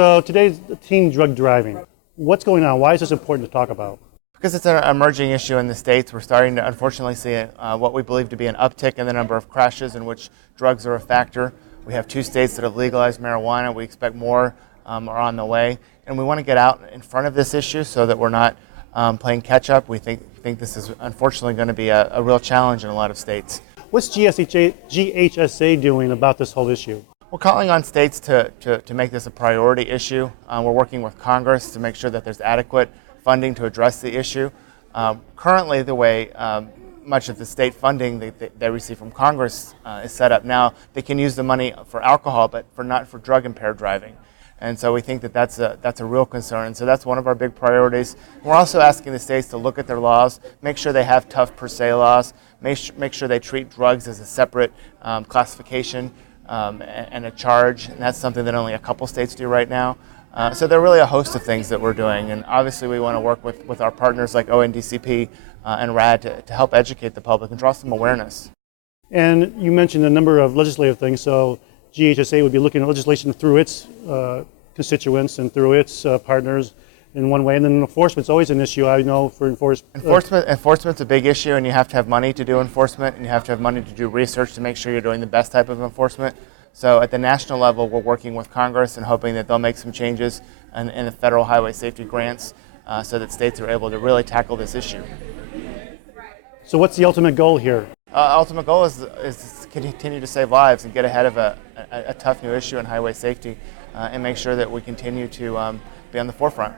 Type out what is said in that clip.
So today's teen drug driving. What's going on? Why is this important to talk about? Because it's an emerging issue in the states, we're starting to unfortunately see what we believe to be an uptick in the number of crashes in which drugs are a factor. We have 2 states that have legalized marijuana. We expect more are on the way. And we want to get out in front of this issue so that we're not playing catch up. We think this is unfortunately going to be a real challenge in a lot of states. What's GHSA doing about this whole issue? We're calling on states to make this a priority issue. We're working with Congress to make sure that there's adequate funding to address the issue. Currently, the way much of the state funding they receive from Congress is set up now, they can use the money for alcohol, but not for drug-impaired driving. And so we think that that's a real concern. And so that's one of our big priorities. We're also asking the states to look at their laws, make sure they have tough per se laws, make sure they treat drugs as a separate classification and a charge. And that's something that only a couple states do right now. So there are really a host of things that we're doing. And obviously we want to work with our partners like ONDCP and RAD to help educate the public and draw some awareness. And you mentioned a number of legislative things. So GHSA would be looking at legislation through its constituents and through its partners in one way. And then enforcement's always an issue, I know, for enforcement. Enforcement's a big issue, and you have to have money to do enforcement, and you have to have money to do research to make sure you're doing the best type of enforcement. So at the national level, we're working with Congress and hoping that they'll make some changes in the federal highway safety grants so that states are able to really tackle this issue. So what's the ultimate goal here? Ultimate goal is to continue to save lives and get ahead of a tough new issue in highway safety and make sure that we continue to be on the forefront.